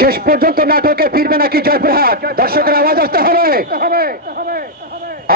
শেষ পর্যন্ত নাটকে ফিরবে নাকি জয়প্রহাট? দর্শকের আওয়াজ আসতে হবে।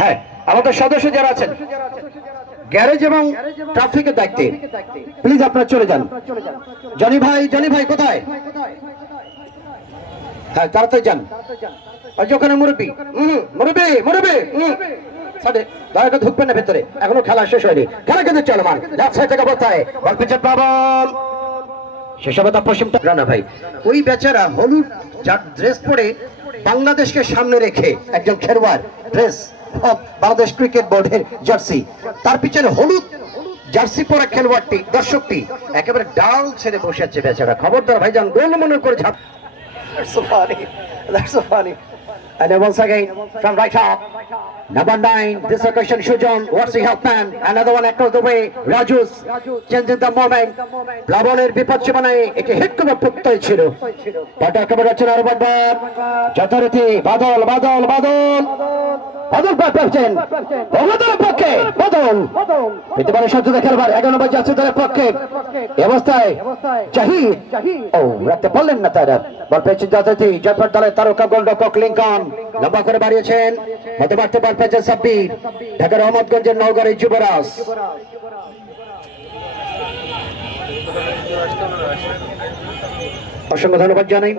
হ্যাঁ আমাদের সদস্য যারা আছেন, গ্যারেজ এবং ট্রাফিকের দায়িত্বে, প্লিজ আপনারা চলে যান। জনি ভাই জনি ভাই, কোথায়? হ্যাঁ তাড়াতাড়ি যান। ওই ওখানে মুরব্বী। হুম মুরব্বী মুরব্বী ঢুকবেন না ভেতরে। এখনও খেলা শেষ হয়নি। খেলা কিন্তু চলমান। ড্রেস পরে বাংলাদেশকে সামনে রেখে একজন খেলোয়াড় ড্রেস বাংলাদেশ ক্রিকেট বোর্ডের জার্সি তার পিছনে হলুদ জার্সি পরা খেলোয়াড়টি দর্শকটি একেবারে ডাল ছেড়ে বসে আছে বেচারা খবরদার ভাইজান গোল মনে করে ঝাঁপ That's so funny. That's so funny. And then once again, from right up, number nine, this occasion Shujon, what's the help man? Another one across the way, Rajus, changing the moment. প্লাবনের বিপদ সীমানায় একে hit করে প্রত্যয় ছিল পাটা একেবারে আছেন আরও একবার যথারীতি বাদল বাদল বাদল বাদল পার পাচ্ছেন ভগদলের পক্ষে বাদল পারে সজ্জতা খেলবার এগারো নম্বর দলের পক্ষে অবস্থায় জাহিদ ও রাখতে পারলেন না তারা বল পেয়েছেন যথারীতি জয়পুর দলের তারকা গোলরক্ষক লিঙ্কন লম্বা করে বাড়িয়েছেন মধ্যমার্থে বল পেয়েছেন সাব্বির ঢাকার রহমতগঞ্জের নওগাঁর যুবরাজ। অসংখ্য ধন্যবাদ জানাই।